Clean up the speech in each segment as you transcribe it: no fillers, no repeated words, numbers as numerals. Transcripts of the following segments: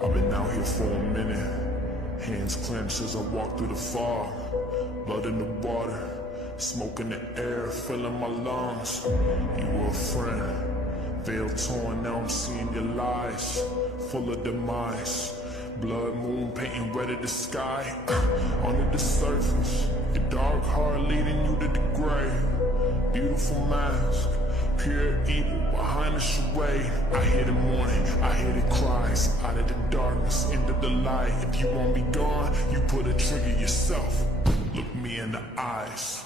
I've been out here for a minute, hands clenched as I walk through the fog. Blood in the water, smoke in the air, filling my lungs. You were a friend, veil torn, now I'm seeing your lies, full of demise. Blood moon painting red at the sky. Under the surface, your dark heart leading you to the grave. Beautiful mask, pure evil behind the charade. I hear the mourning, I hear the cries, out of the darkness into the light. If you want me gone, you put a trigger yourself. Look me in the eyes.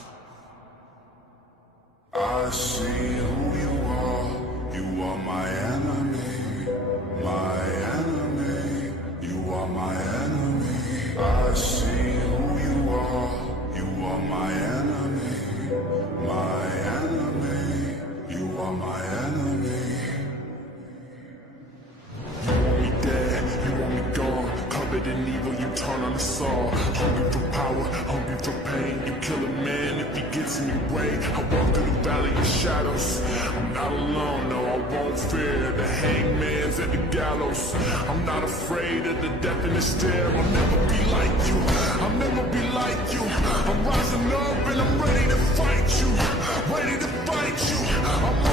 I see who you are. You are my enemy, my enemy. You are my enemy. I see who you are. You are my enemy, my enemy. You are my enemy. You want me dead, you want me gone, covered in evil, you turn on the saw. Hungry for power, hungry for pain. You kill a man if he gets in your way. I walk through the valley of shadows. I'm not alone, no, I won't fear the hangman's at the gallows. I'm not afraid of the death in the stare. I'll never be like you, I'll never be like you. I'm rising up and I'm ready to fight you, ready to fight you. I'm